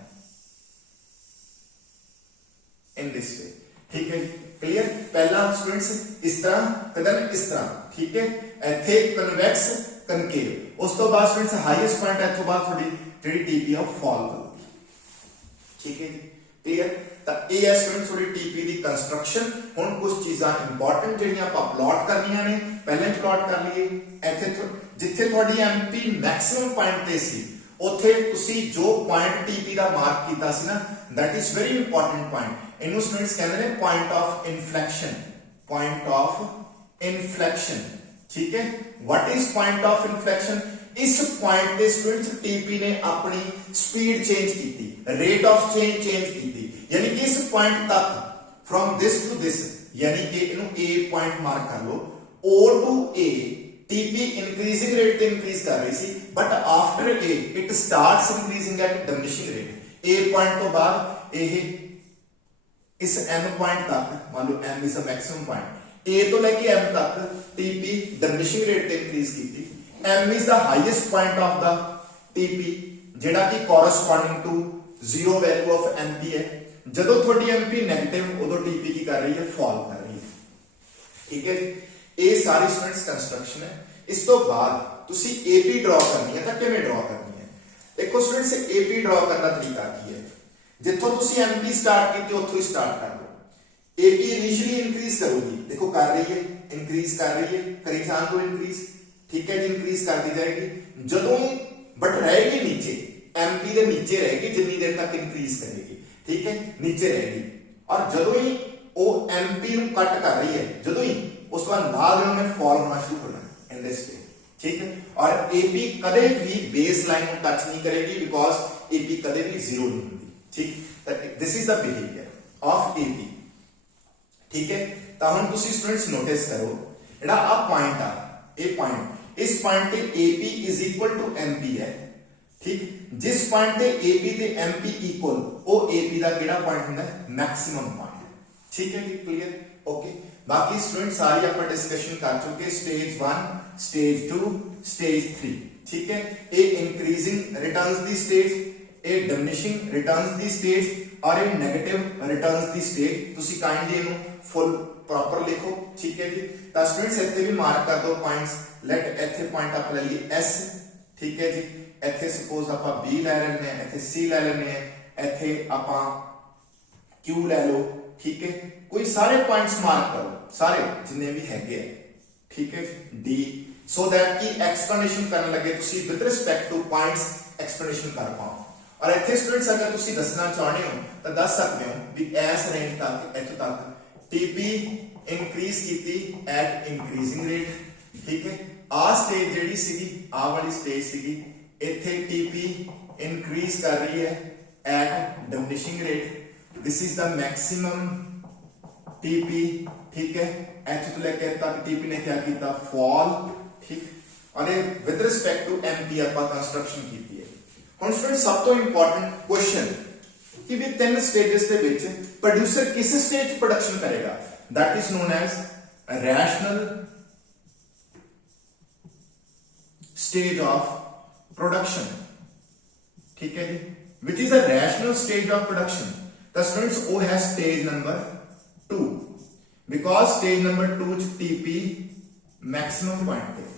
in this way। ठीक है, क्लियर। पहला स्टूडेंट्स इस तरह, कदम इस तरह, ठीक है, इथे कन्वेक्स कनकेव। उस तो बाद स्टूडेंट्स हाईएस्ट पॉइंट इथों बाद थोड़ी जेडी टीपी ऑफ फॉल करूगी। ठीक है जी, क्लियर। तो ये है स्टूडेंट्स थोड़ी टीपी दी कंस्ट्रक्शन। हुन कुछ चीज़ां इंपॉर्टेंट जेडियां ਆਪਾਂ प्लॉट करनियां ने, पहले प्लॉट कर लईए। इथे जिथे थोड़ी एमपी मैक्सिमम पॉइंट ते सी ਉੱਥੇ ਤੁਸੀਂ ਜੋ ਪੁਆਇੰਟ टीपी ਦਾ ਮਾਰਕ ਕੀਤਾ ਸੀ ਨਾ, that is very important point। ਇਹਨੂੰ ਸਟੂਡੈਂਟਸ ਕਹਿੰਦੇ ਨੇ ਪੁਆਇੰਟ ਆਫ ਇਨਫਲੈਕਸ਼ਨ, ਪੁਆਇੰਟ ਆਫ ਇਨਫਲੈਕਸ਼ਨ। ਠੀਕ ਹੈ, what is point of inflection? ਇਸ ਪੁਆਇੰਟ ਤੇ ਸਟੂਡੈਂਟਸ टीपी ਨੇ ਆਪਣੀ ਸਪੀਡ ਚੇਂਜ ਕੀਤੀ, ਰੇਟ ਆਫ ਚੇਂਜ ਕੀਤੀ, ਯਾਨੀ ਕਿ ਇਸ ਪੁਆਇੰਟ ਤੱਕ from this to this, ਯਾਨੀ ਕਿ ਇਹਨੂੰ A ਪੁਆਇੰਟ ਮਾਰਕ ਕਰ ਲਓ, O to A TP increasing rate पे इंक्रीज कर रही सी, but after A it starts increasing at diminishing rate. A point तो बाद ए इस m पॉइंट तक, मान लो m is the maximum point, a तो लेके m तक टीपी डिमिनिशिंग रेट पे इंक्रीज कीती। m is the highest point of the TP जेड़ा कि corresponding to 0 value of mp है। जदों थोड़ी mp नेगेटिव उदों टीपी की कर रही है, फॉल कर रही है। ठीक है जी, ਇਹ ਸਾਰੀ ਸਟੂਡੈਂਟਸ ਕੰਸਟਰਕਸ਼ਨ ਹੈ। ਇਸ ਤੋਂ ਬਾਅਦ ਤੁਸੀਂ ਏਪੀ ਡਰਾ ਕਰਨੀ ਹੈ। ਤਾਂ ਕਿਵੇਂ ਡਰਾ ਕਰਨੀ ਹੈ, ਦੇਖੋ ਸਟੂਡੈਂਟਸ ਏਪੀ ਡਰਾ ਕਰਨ ਦਾ ਤਰੀਕਾ ਕੀ ਹੈ, ਜਿੱਥੋਂ ਤੁਸੀਂ ਐਮਪੀ ਸਟਾਰਟ ਕੀਤੀ ਉੱਥੋਂ ਹੀ ਸਟਾਰਟ ਕਰ ਲਓ। ਏਪੀ ਇਨੀਸ਼ੀਅਲੀ ਇਨਕਰੀਜ਼ ਕਰੂਗੀ, ਦੇਖੋ ਕਰ ਰਹੀ ਹੈ, ਇਨਕਰੀਜ਼ ਕਰ ਰਹੀ ਹੈ, ਕਰੀ ਜਾਣ ਤੋਂ ਇਨਕਰੀਜ਼। ਠੀਕ ਹੈ ਜੀ, ਇਨਕਰੀਜ਼ ਕਰਦੀ ਜਾਏਗੀ, ਜਦੋਂ ਹੀ ਬਟ रहेगी नीचे, एमपी ਦੇ नीचे रहेगी जितनी देर तक इंक्रीज करेगी। ठीक है, नीचे रहेगी, और ਜਦੋਂ ਹੀ ਉਹ एमपी ਨੂੰ ਕੱਟ कर रही है, ਜਦੋਂ ही उस बाद नाल में फॉल होना शुरू होना इन दिस वे। ठीक है, और एपी कदे भी बेस लाइन को टच नहीं करेगी, बिकॉज एपी कदे भी 0 नहीं होगी। ठीक, this is the behaviour of AP. ठीक है, तो हम तुसी स्टूडेंट्स नोटिस करो जेड़ा आ पॉइंट आ, ए पॉइंट, इस पॉइंट पे AP is equal to MP है। ठीक, जिस पॉइंट पे एपी ते एमपी इक्वल, वो एपी दा केड़ा पॉइंट हुंदा है, मैक्सिमम पॉइंट। ठीक है जी, क्लियर, ओके। बाकी स्टूडेंट सारी आप डिस्कशन कर चुके, स्टेज 1, स्टेज 2, स्टेज 3। ठीक है, ए इंक्रीजिंग रिटर्न्स दी स्टेज, ए डिमिनिशिंग रिटर्न्स दी स्टेज, और ए नेगेटिव रिटर्न्स दी स्टेज। तुसी काइंडली इनु फुल प्रॉपर लिखो। ठीक है जी, ਤਾਂ ਸਟੂਡੈਂਟਸ ਇੱਥੇ ਵੀ ਮਾਰਕ ਕਰ ਦਿਓ ਪੁਆਇੰਟਸ। ਲੈਟ ਇੱਥੇ ਪੁਆਇੰਟ ਆਪਾਂ ਲੈ ਲਈਏ S, ਠੀਕ ਹੈ ਜੀ। ਇੱਥੇ ਸਪੋਜ਼ ਆਪਾਂ B ਲੈ ਲੈਂਦੇ ਆ, ਇੱਥੇ C ਲੈ ਲੈਂਦੇ ਆ, ਇੱਥੇ ਆਪਾਂ Q ਲੈ ਲਓ, ਠੀਕ ਹੈ। ਕੋਈ ਸਾਰੇ ਪੁਆਇੰਟਸ ਮਾਰਕ ਕਰੋ, ਸਾਰੇ ਜਿੰਨੇ ਵੀ ਹੈਗੇ ਆ, ਠੀਕ ਹੈ। D ਸੋ ਦੈਟ ਕਿ ਐਕਸਪਲੇਨੇਸ਼ਨ ਕਰਨ ਲੱਗੇ ਤੁਸੀਂ with respect to points explanation ਕਰ ਪਾਓ। ਔਰ ਇੱਥੇ ਸਟੂਡੈਂਟਸ ਅਗਰ ਤੁਸੀਂ ਦੱਸਣਾ ਚਾਹੁੰਦੇ ਹੋ ਤਾਂ ਦੱਸ ਸਕਦੇ ਹੋ ਵੀ ਇਸ ਰੇਂਜ ਤੱਕ ਇੱਥੋਂ ਤੱਕ TP ਇਨਕਰੀਜ਼ ਕੀਤੀ ਐਟ ਇਨਕਰੀਜ਼ਿੰਗ ਰੇਟ, ਠੀਕ ਹੈ। ਆ ਸਟੇਜ ਜਿਹੜੀ ਸੀਗੀ, ਆ ਵਾਲੀ ਸਟੇਜ ਸੀਗੀ, ਇੱਥੇ TP ਇਨਕਰੀਜ਼ ਕਰ ਰਹੀ ਹੈ at diminishing rate. This is the maximum TP, ਠੀਕ ਹੈ। ਇੱਥੇ ਤੋਂ ਲੈ ਕੇ ਤੱਕ TP ਨੇ ਕੀ ਕੀਤਾ, ਫਾਲ, ਠੀਕ। ਔਰ ਇਹ ਵਿਦ ਰਿਸਪੈਕਟ ਟੂ MP ਆਪਾਂ ਕੰਸਟਰਕਸ਼ਨ ਕੀਤੀ ਹੈ। ਹੁਣ ਸਟੂਡੈਂਟ ਸਭ ਤੋਂ ਇੰਪੋਰਟੈਂਟ ਕੁਐਸਚਨ ਕਿ ਵੀ ਤਿੰਨ ਸਟੇजेस ਦੇ ਵਿੱਚ ਪ੍ਰੋਡਿਊਸਰ ਕਿਸ ਸਟੇਜ ਪ੍ਰੋਡਕਸ਼ਨ ਕਰੇਗਾ, that is known as rational stage of production, ठीक है जी। which is a rational stage of production, the students O has stage number 2 because stage number 2 ਚ TP maximum point ਤੇ।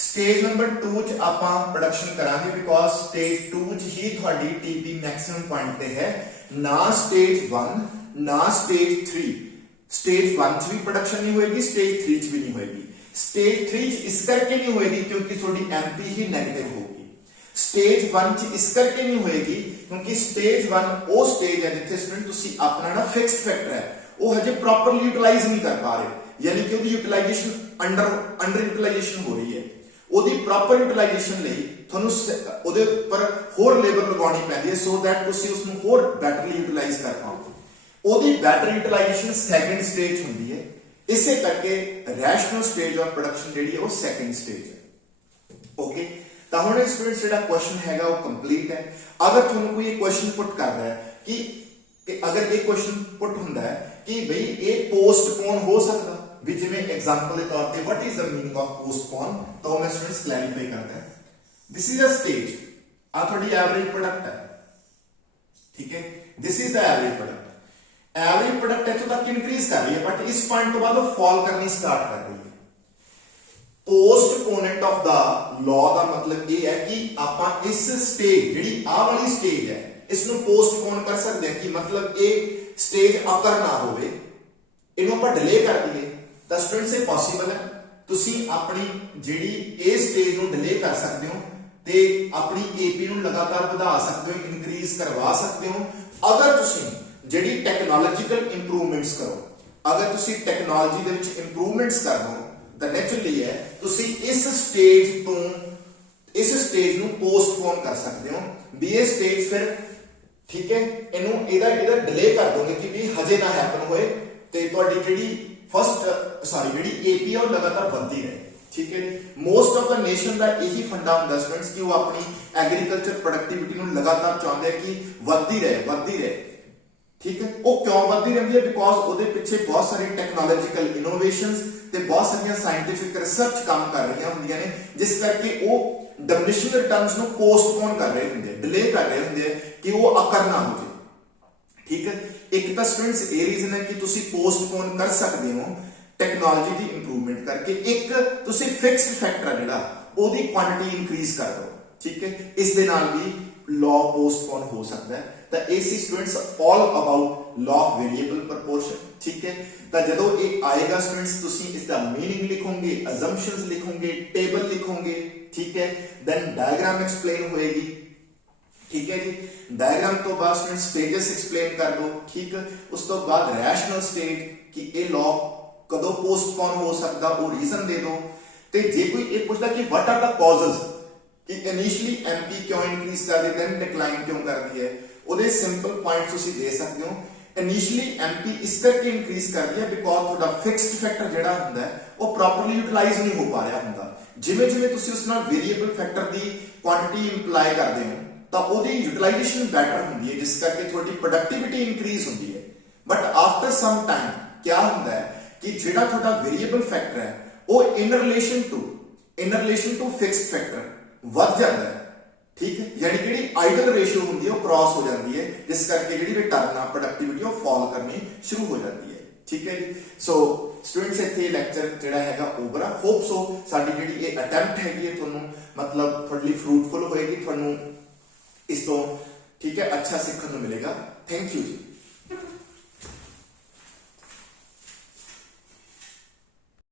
Stage number 2 ਚ ਆਪਾਂ production ਕਰਾਂਗੇ because stage 2 ਚ ਹੀ ਤੁਹਾਡੀ TP maximum point ਤੇ ਹੈ, ਨਾ ਸਟੇਜ 1 ਨਾ ਸਟੇਜ 3। ਸਟੇਜ 1 ਚ ਵੀ ਪ੍ਰੋਡਕਸ਼ਨ ਨਹੀਂ ਹੋਏਗੀ, ਸਟੇਜ 3 ਚ ਵੀ ਨਹੀਂ ਹੋਏਗੀ। ਸਟੇਜ 3 ਚ ਇਸ ਕਰਕੇ ਨਹੀਂ ਹੋਏਗੀ ਕਿਉਂਕਿ ਤੁਹਾਡੀ MP ਹੀ ਨੈਗੇਟਿਵ ਹੋਊਗੀ। ਸਟੇਜ 1 ਚ ਇਸ ਕਰਕੇ ਨਹੀਂ ਹੋਏਗੀ ਕਿਉਂਕਿ ਸਟੇਜ 1 ਉਹ ਸਟੇਜ ਹੈ ਜਿੱਥੇ ਸਟੂਡੈਂਟ ਤੁਸੀਂ ਆਪਣਾ ਨਾ ਫਿਕਸਡ ਫੈਕਟਰ ਹੈ ਉਹ ਹਜੇ ਪ੍ਰੋਪਰਲੀ ਯੂਟਿਲਾਈਜ਼ ਨਹੀਂ ਕਰ ਪਾ ਰਹੇ, ਯਾਨੀ ਕਿ ਉਹਦੀ ਯੂਟਿਲਾਈਜੇਸ਼ਨ ਅੰਡਰ ਯੂਟਿਲਾਈਜੇਸ਼ਨ ਹੋ ਰਹੀ ਹੈ। ਉਹਦੀ ਪ੍ਰੋਪਰ ਯੂਟਿਲਾਈਜੇਸ਼ਨ ਲਈ ਤੁਹਾਨੂੰ ਉਹਦੇ ਉੱਪਰ ਹੋਰ ਲੇਬਰ ਲਗਾਉਣੀ ਪੈਂਦੀ ਹੈ ਸੋ ਦੈਟ ਤੁਸੀਂ ਉਸ ਨੂੰ ਹੋਰ ਬੈਟਰਲੀ ਯੂਟਿਲਾਈਜ਼ ਕਰ ਪਾਓ। ਉਹਦੀ ਬੈਟਰ ਯੂਟਿਲਾਈਜੇਸ਼ਨ ਸੈਕੰਡ ਸਟੇਜ ਹੁੰਦੀ ਹੈ, ਇਸੇ ਕਰਕੇ ਰੈਸ਼ਨਲ ਸਟੇਜ ਆਫ ਪ੍ਰੋਡਕਸ਼ਨ ਜਿਹੜੀ ਹੈ ਉਹ ਸੈਕੰਡ ਸਟੇਜ ਹੈ। ਓਕੇ, ਤਾਂ ਹੁਣ ਸਟੂਡੈਂਟਸ ਜਿਹੜਾ ਕੁਐਸਚਨ ਹੈਗਾ ਉਹ ਕੰਪਲੀਟ ਹੈ। ਅਗਰ ਤੁਹਾਨੂੰ ਕੋਈ ਇਹ ਕੁਐਸਚਨ ਪੁੱਟ ਕਰ ਰਿਹਾ ਹੈ ਕਿ ਅਗਰ ਇਹ ਕੁਐਸਚਨ ਪੁੱਟ ਹੁੰਦਾ ਹੈ ਕਿ ਬਈ ਇਹ ਪੋਸਟਪੋਨ ਹੋ ਸਕਦਾ ਵੀ, ਜਿਵੇਂ ਐਗਜ਼ਾਮਪਲ ਦੇ ਤੌਰ ਤੇ what is the meaning of postpone, ਤਾਂ ਮੈਂ ਸਟੂਡੈਂਟਸ ਕਲੈਰੀਫਾਈ ਕਰਦਾ। this is a stage, ਆ ਤੁਹਾਡੀ ਐਵਰੇਜ ਪ੍ਰੋਡਕਟ ਹੈ, ਠੀਕ ਹੈ। this is the average product, average product ਇੱਥੋਂ ਤੱਕ ਇਨਕਰੀਜ਼ ਕਰ ਰਹੀ ਹੈ ਬਟ ਇਸ ਪੁਆਇੰਟ ਤੋਂ ਬਾਅਦ ਉਹ ਫਾਲ ਕਰਨੀ ਸਟਾਰਟ ਕਰ ਰਹੀ ਹੈ। ਪੋਸਟਪੋਨੈਂਟ ਆਫ ਦਾ ਲਾਅ ਦਾ ਮਤਲਬ ਇਹ ਹੈ ਕਿ ਆਪਾਂ ਇਸ ਸਟੇਜ ਜਿਹੜੀ ਆ ਵਾਲੀ ਸਟੇਜ ਹੈ ਇਸ ਨੂੰ ਪੋਸਟਪੋਨ ਕਰ ਸਕਦੇ ਹਾਂ ਕਿ ਮਤਲਬ ਇਹ ਸਟੇਜ ਅਕਰ ਨਾ ਹੋਵੇ, ਇਹਨੂੰ ਆਪਾਂ ਡਿਲੇ ਕਰ ਦਈਏ। ਤਾਂ ਸਟੂਡੈਂਟਸ ਇਹ ਪੋਸੀਬਲ ਹੈ, ਤੁਸੀਂ ਆਪਣੀ ਜਿਹੜੀ ਇਹ ਸਟੇਜ ਨੂੰ ਡਿਲੇ ਕਰ ਸਕਦੇ ਹੋ ਤੇ ਆਪਣੀ AP ਨੂੰ ਲਗਾਤਾਰ ਵਧਾ ਸਕਦੇ ਹੋ, ਇਨਕਰੀਜ਼ ਕਰਵਾ ਸਕਦੇ ਹੋ। ਅਗਰ ਤੁਸੀਂ ਜਿਹੜੀ ਟੈਕਨੋਲੋਜੀਕਲ ਇੰਪਰੂਵਮੈਂਟਸ ਕਰੋ, ਅਗਰ ਤੁਸੀਂ ਟੈਕਨੋਲੋਜੀ ਦੇ ਵਿੱਚ ਇੰਪਰੂਵਮੈਂਟਸ ਕਰੋ ਤਾਂ ਨੈਚੁਰਲੀ ਹੈ ਤੁਸੀਂ ਇਸ ਸਟੇਜ ਨੂੰ ਪੋਸਟਪੋਨ ਕਰ ਸਕਦੇ ਹੋ ਵੀ ਇਹ ਸਟੇਜ ਫਿਰ, ਠੀਕ ਹੈ, ਇਹਦਾ ਡਿਲੇ ਕਰ ਦੋਗੇ ਕਿ ਵੀ ਹਜੇ ਨਾ ਹੈਪਨ ਹੋਏ ਤੇ ਤੁਹਾਡੀ ਜਿਹੜੀ ਜਿਹੜੀ AP ਉਹ ਲਗਾਤਾਰ ਵਧਦੀ ਰਹੇ, ਠੀਕ ਹੈ। ਮੋਸਟ ਆਫ ਦਾ ਨੇਸ਼ਨ ਦਾ ਇਹੀ ਫੰਡਾ ਹੁੰਦਾ ਸਟੂਡੈਂਟਸ ਕਿ ਉਹ ਆਪਣੀ ਐਗਰੀਕਲਚਰ ਪ੍ਰੋਡਕਟਿਵਿਟੀ ਨੂੰ ਲਗਾਤਾਰ ਚਾਹੁੰਦੇ ਆ ਕਿ ਵਧਦੀ ਰਹੇ, ਠੀਕ ਹੈ। ਉਹ ਕਿਉਂ ਵਧਦੀ ਰਹਿੰਦੀ ਹੈ ਬਿਕੋਜ਼ ਉਹਦੇ ਪਿੱਛੇ ਬਹੁਤ ਸਾਰੀ ਟੈਕਨੋਲੋਜੀਕਲ ਇਨੋਵੇਸ਼ਨਸ ਤੇ ਬਹੁਤ ਸਾਰੀਆਂ ਸਾਇੰਟੀਫਿਕ ਰਿਸਰਚ ਕੰਮ ਕਰ ਰਹੀਆਂ ਹੁੰਦੀਆਂ ਨੇ, ਜਿਸ ਕਰਕੇ ਉਹ ਡਿਮਿਨਿਸ਼ਿੰਗ ਰਿਟਰਨਸ ਨੂੰ ਪੋਸਟਪੋਨ ਕਰ ਰਹੇ ਹੁੰਦੇ, ਡਿਲੇ ਕਰ ਰਹੇ ਹੁੰਦੇ ਕਿ ਉਹ ਅਕਰ ਨਾ ਹੋ ਜਾਏ, ਠੀਕ ਹੈ। ਇੱਕ ਤਾਂ ਸਟੂਡੈਂਟਸ ਇਹ ਰੀਜ਼ਨ ਹੈ ਕਿ ਤੁਸੀਂ ਪੋਸਟਪੋਨ ਕਰ ਸਕਦੇ ਹੋ ਟੈਕਨੋਲੋਜੀ ਦੀ ਇੰਪਰੂਵਮੈਂਟ ਕਰਕੇ। ਇੱਕ ਤੁਸੀਂ ਫਿਕਸਡ ਫੈਕਟਰ ਜਿਹੜਾ ਉਹਦੀ ਕੁਆਂਟੀਟੀ ਇਨਕਰੀਜ਼ ਕਰ ਦਿਓ, ਠੀਕ ਹੈ। ਇਸ ਦੇ ਨਾਲ ਵੀ ਲਾਅ ਪੋਸਟਪੋਨ ਹੋ ਸਕਦਾ ਹੈ। ਤਾਂ ਇਹ ਸੀ students all about law of variable proportion, ਠੀਕ ਹੈ। ਤਾਂ ਜਦੋਂ ਇਹ ਆਏਗਾ ਸਟੂਡੈਂਟਸ ਤੁਸੀਂ ਇਸ ਦਾ ਮੀਨਿੰਗ ਲਿਖੋਗੇ, ਅਜ਼ੰਪਸ਼ਨਸ ਲਿਖੋਗੇ, ਟੇਬਲ ਲਿਖੋਗੇ, ਠੀਕ ਹੈ। ਦੈਨ ਡਾਇਗਰਾਮ ਐਕਸਪਲੇਨ ਹੋਏਗੀ, ਠੀਕ ਹੈ ਜੀ। ਡਾਇਗਰਾਮ ਤੋਂ ਬਾਅਦ ਸਟੂਡੈਂਟਸ ਸਟੇजेस ਐਕਸਪਲੇਨ ਕਰ ਦੋ, ਠੀਕ। ਉਸ ਤੋਂ ਬਾਅਦ ਰੈਸ਼ਨਲ ਸਟੇਜ ਕਿ ਇਹ ਲਾਅ ਕਦੋਂ ਪੋਸਟਪੋਨ ਹੋ ਸਕਦਾ ਉਹ ਰੀਜ਼ਨ ਦੇ ਦੋ। ਤੇ ਜੇ ਕੋਈ ਇਹ ਪੁੱਛਦਾ ਕਿ ਵਾਟ ਆਰ ਦਾ ਕਾਜ਼ਸ ਕਿ ਇਨੀਸ਼ੀਅਲੀ MP ਕਿਉਂ ਇਨਕਰੀਜ਼ ਕਰਦੀ ਦੈਨ ਡਿਕਲਾਈਨ ਕਿਉਂ ਕਰਦੀ ਹੈ, ਉਹਦੇ ਸਿੰਪਲ ਪੁਆਇੰਟਸ ਤੁਸੀਂ ਦੇ ਸਕਦੇ ਹੋ। ਇਨੀਸ਼ੀਅਲੀ MP ਇਸ ਕਰਕੇ ਇਨਕਰੀਜ਼ ਕਰਦੀ ਹੈ ਬਿਕੋਜ਼ ਤੁਹਾਡਾ ਫਿਕਸਡ ਫੈਕਟਰ ਜਿਹੜਾ ਹੁੰਦਾ ਹੈ ਉਹ ਪ੍ਰੋਪਰਲੀ ਯੂਟਿਲਾਈਜ਼ ਨਹੀਂ ਹੋ ਪਾ ਰਿਹਾ ਹੁੰਦਾ। ਜਿਵੇਂ ਜਿਵੇਂ ਤੁਸੀਂ ਉਸ ਨਾਲ ਵੇਰੀਏਬਲ ਫੈਕਟਰ ਦੀ ਕੁਆਂਟੀਟੀ ਇੰਪਲਾਈ ਕਰਦੇ ਹੋ ਤਾਂ ਉਹਦੀ ਯੂਟਿਲਾਈਜੇਸ਼ਨ ਬੈਟਰ ਹੁੰਦੀ ਹੈ, ਜਿਸ ਕਰਕੇ ਤੁਹਾਡੀ ਪ੍ਰੋਡਕਟਿਵਿਟੀ ਇਨਕਰੀਜ਼ ਹੁੰਦੀ ਹੈ। ਬਟ ਆਫਟਰ ਸਮ ਟਾਈਮ ਕੀ ਹੁੰਦਾ ਹੈ ਕਿ ਜਿਹੜਾ ਤੁਹਾਡਾ ਵੇਰੀਏਬਲ ਫੈਕਟਰ ਹੈ ਉਹ in relation to fixed factor ਵੱਧ ਜਾਂਦਾ ਹੈ, ਠੀਕ ਹੈ। ਯਾਨੀ ਕਿ ਜਿਹੜੀ ਆਈਡਲ ਰੇਸ਼ੀਓ ਹੁੰਦੀ ਹੈ ਉਹ ਕ੍ਰਾਸ ਹੋ ਜਾਂਦੀ ਹੈ, ਜਿਸ ਕਰਕੇ ਜਿਹੜੀ ਰਿਟਰਨ ਆ ਪ੍ਰੋਡਕਟਿਵਿਟੀ ਉਹ ਫਾਲ ਕਰਨੀ ਸ਼ੁਰੂ ਹੋ ਜਾਂਦੀ ਹੈ। ਠੀਕ ਹੈ ਜੀ। ਸੋ ਸਟੂਡੈਂਟਸ ਇੱਥੇ ਲੈਕਚਰ ਜਿਹੜਾ ਹੈਗਾ ਓਵਰ ਆ। ਹੋਪ ਸੋ ਸਾਡੀ ਜਿਹੜੀ ਇਹ ਅਟੈਂਪਟ ਹੈਗੀ ਹੈ ਤੁਹਾਨੂੰ ਮਤਲਬ ਤੁਹਾਡੇ ਲਈ ਫਰੂਟਫੁਲ ਹੋਏਗੀ, ਤੁਹਾਨੂੰ ਇਸ ਤੋਂ ਠੀਕ ਹੈ ਅੱਛਾ ਸਿੱਖਣ ਨੂੰ ਮਿਲੇਗਾ। ਥੈਂਕ ਯੂ ਜੀ।